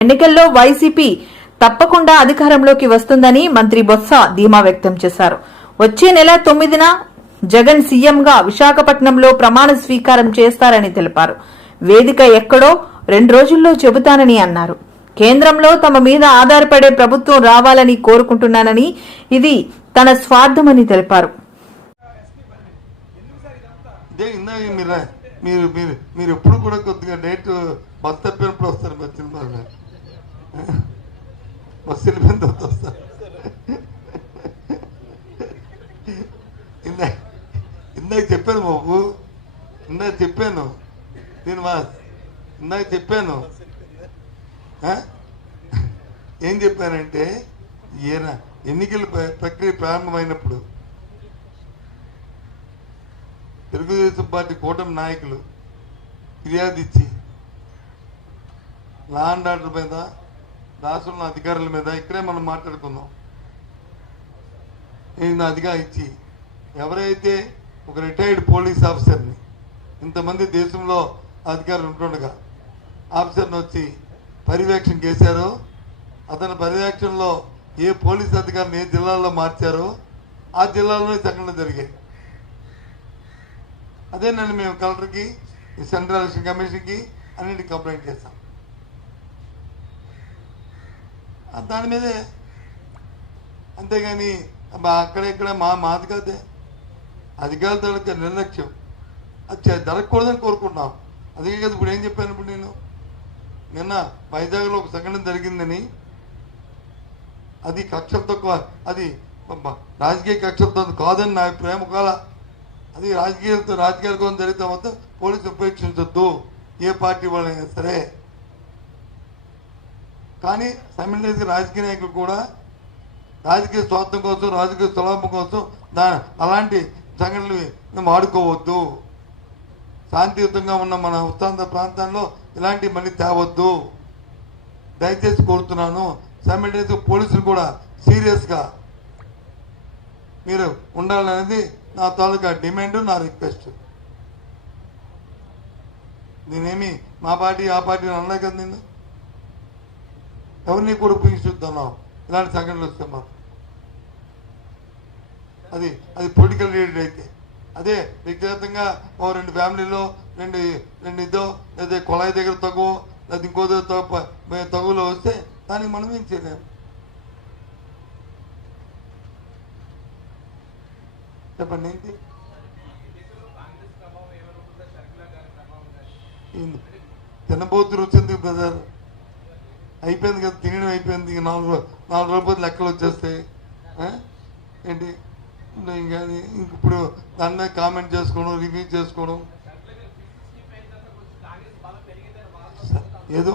ఎన్నికల్లో వైసీపీ తప్పకుండా అధికారంలోకి వస్తుందని మంత్రి బొత్స ధీమా వ్యక్తం చేశారు. వచ్చే నెల 9న జగన్ సీఎంగా విశాఖపట్నంలో ప్రమాణ స్వీకారం చేస్తారని తెలిపారు. వేదిక ఎక్కడో 2 రోజుల్లో చెబుతానని అన్నారు. కేంద్రంలో తమ మీద ఆధారపడే ప్రభుత్వం రావాలని కోరుకుంటున్నానని, ఇది తన స్వార్థమని తెలిపారు. మీరు ఎప్పుడు కూడా కొద్దిగా డేట్ బస్ తప్పినప్పుడు వస్తారు, బస్సు వెళ్ళిపోయిన తర్వాత వస్తారు. ఇందాక చెప్పాను బాబు, ఇందాక చెప్పాను ఇందాక చెప్పాను ఏం చెప్పానంటే, ఈయన ఎన్నికల ప్రక్రియ ప్రారంభమైనప్పుడు తెలుగుదేశం పార్టీ కూటమి నాయకులు ఫిర్యాదు ఇచ్చి లా అండ్ ఆర్డర్ మీద, రాష్ట్రంలో అధికారుల మీద ఇక్కడే మనం మాట్లాడుకుందాం, నేను అదిగా ఇచ్చి ఎవరైతే ఒక రిటైర్డ్ పోలీస్ ఆఫీసర్ని, ఇంతమంది దేశంలో అధికారులు ఉంటుండగా ఆఫీసర్ని వచ్చి పర్యవేక్షణ చేశారో, అతని పర్యవేక్షణలో ఏ పోలీస్ అధికారిని ఏ జిల్లాలో మార్చారో ఆ జిల్లాలోనే సంఘటనలు జరిగాయి. అదేనండి మేము కలెక్టర్కి, సెంట్రల్ ఎలక్షన్ కమిషన్కి అన్నింటికి కంప్లైంట్ చేస్తాం. దాని మీదే, అంతేగాని అక్కడెక్కడ మాది కాదే అధికారుల నిర్లక్ష్యం, అది జరగకూడదని కోరుకుంటున్నాం. అందుకే కదా ఇప్పుడు ఏం చెప్పాను, ఇప్పుడు నేను నిన్న వైజాగ్లో ఒక సంఘటన జరిగిందని, అది కక్షలతో, అది రాజకీయ కక్షలతో కాదని నా అభిప్రాయం. ఒకవేళ అది రాజకీయాల కోసం జరిగితే మొత్తం పోలీసులు ఉపేక్షించొద్దు, ఏ పార్టీ వాళ్ళైనా సరే. కానీ సైమల్టేనియస్గా రాజకీయ నాయకులు కూడా రాజకీయ స్వార్థం కోసం, రాజకీయ స్వలాభం కోసం అలాంటి సంఘటనలు మేము ఆడుకోవద్దు. శాంతియుతంగా ఉన్న మన ఉత్తాంధ్ర ప్రాంతాల్లో ఇలాంటి మళ్ళీ తేవద్దు, దయచేసి కోరుతున్నాను. సైమల్టేనియస్గా పోలీసులు కూడా సీరియస్గా మీరు ఉండాలనేది నా తాలూకా డిమాండ్, నా రిక్వెస్ట్. నేనేమి మా పార్టీ ఆ పార్టీ అన్నా కదా, నేను ఎవరిని కూడా ఉపయోగిస్తున్నాం ఇలాంటి సంఘటనలు వస్తే మాకు. అది పొలిటికల్ లీడర్ అయితే, అదే వ్యక్తిగతంగా ఓ 2 ఫ్యామిలీలో రెండు ఇదో, లేదా కొళాయి దగ్గర తగువ, లేదా ఇంకో తగులో వస్తే దానికి మనం ఏం చేయలేము. చెప్పండి ఏంటి తినబోతురు వచ్చింది బ్రదర్, అయిపోయింది కదా, తినడం అయిపోయింది. 4 రోజులు లెక్కలు వచ్చేస్తాయి ఏంటి ఇంకా. ఇప్పుడు దాని మీద కామెంట్ చేసుకోవడం, రివ్యూ చేసుకోవడం, ఏదో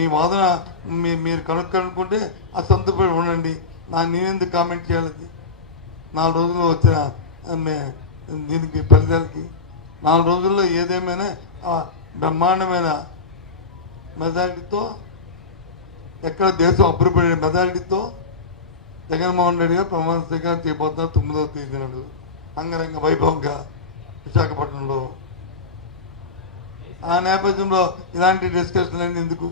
మీ వాదన మీరు కనుక్కుంటే ఆ సంతృప్తి ఉండండి. నేనెందుకు కామెంట్ చేయాలి? 4 రోజుల్లో వచ్చిన దీనికి ఫలితాలకి 4 రోజుల్లో ఏదేమైనా బ్రహ్మాండమైన మెజారిటీతో, ఎక్కడ దేశం అభివృద్ధి మెజారిటీతో జగన్మోహన్ రెడ్డి గారు ప్రమాణ స్వీకారం చేయబోతున్నారు 9వ తేదీ నాడు అంగరంగ వైభవంగా విశాఖపట్నంలో. ఆ నేపథ్యంలో ఇలాంటి డిస్కషన్లు అన్నీ ఎందుకు?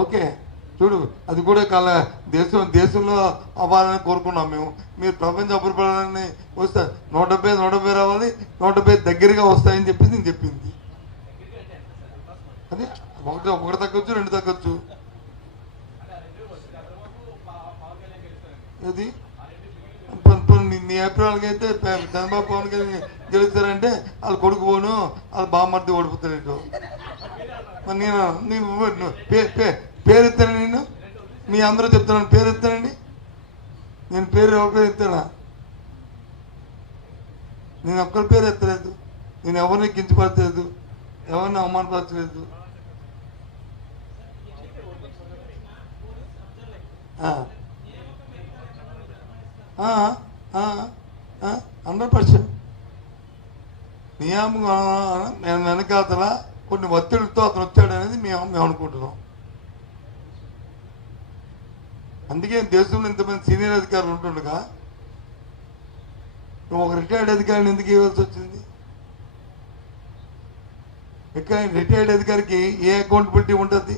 ఓకే చూడు, అది కూడా దేశంలో అవ్వాలని కోరుకున్నాం మేము. మీరు ప్రపంచం అభివృద్ధిని వస్తే 170 రావాలి, 170 దగ్గరగా వస్తాయని చెప్పేసి నేను చెప్పింది. అది ఒకటి తగ్గొచ్చు, 2 తగ్గొచ్చు. అది నీ అభిప్రాయాలకి అయితే చంద్రబాబు పవన్ కళ్యాణ్ గెలుస్తారంటే వాళ్ళు కొడుకు పోను, వాళ్ళు బామ్మర్ది ఓడిపోతారు. నేను పేరు ఎత్తాను, నేను మీ అందరూ చెప్తున్నాను పేరు ఎత్తానండి. నేను పేరు ఎవరి ఎత్తానా? నేను ఒక్కరి పేరు ఎత్తలేదు, నేను ఎవరిని కించపరచలేదు, ఎవరిని అవమానపరచలేదు. ఆ 100% నియామకం వెనకాతల కొన్ని ఒత్తిడితో అతను వచ్చాడనేది మేము అనుకుంటున్నాం. అందుకే దేశంలో ఇంతమంది సీనియర్ అధికారులు ఉంటుండగా నువ్వు ఒక రిటైర్డ్ అధికారిని ఎందుకు ఇవ్వాల్సి వచ్చింది? రిటైర్డ్ అధికారికి ఏ అకౌంటబిలిటీ ఉంటుంది?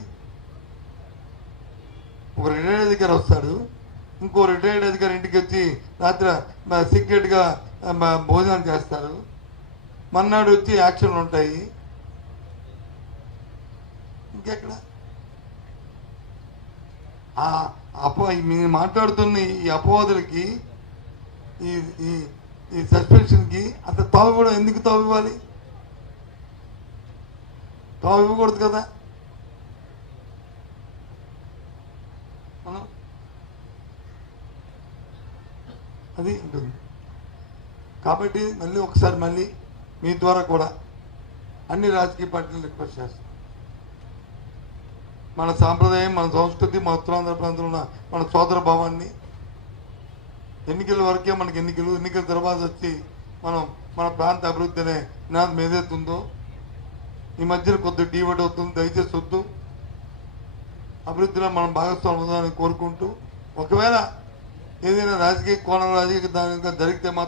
ఒక రిటైర్డ్ అధికారి వస్తాడు, ఇంకో రిటైర్డ్ అధికారి ఇంటికి వచ్చి రాత్రి సీక్రెట్గా భోజనం చేస్తారు, మన్నాడు వచ్చి యాక్షన్లు ఉంటాయి. ఇంకెక్కడ మీరు మాట్లాడుతున్న ఈ అపవాదులకి, ఈ ఈ సస్పెన్షన్కి అసలు తావు కూడా ఎందుకు తావు ఇవ్వాలి? తావు ఇవ్వకూడదు కదా. మనం అది ఉంటుంది. కాబట్టి మళ్ళీ మీ ద్వారా కూడా అన్ని రాజకీయ పార్టీలు రిక్వెస్ట్ చేస్తాం. మన సాంప్రదాయం, మన సంస్కృతి, మన ఉత్తరాంధ్ర ప్రాంతంలో ఉన్న మన సోదర భావాన్ని, ఎన్నికల వరకే మనకి ఎన్నికల తర్వాత వచ్చి మనం మన ప్రాంత అభివృద్ధి అనే నినాదం ఏదైతే ఉందో ఈ మధ్యన కొద్దిగా డీవైడ్ అవుతుంది. దయచేసి వద్దు, అభివృద్ధిలో మనం భాగస్వామ్యం కోరుకుంటూ, ఒకవేళ ఏదైనా రాజకీయ కోణం రాజకీయ దాని జరిగితే మాత్రం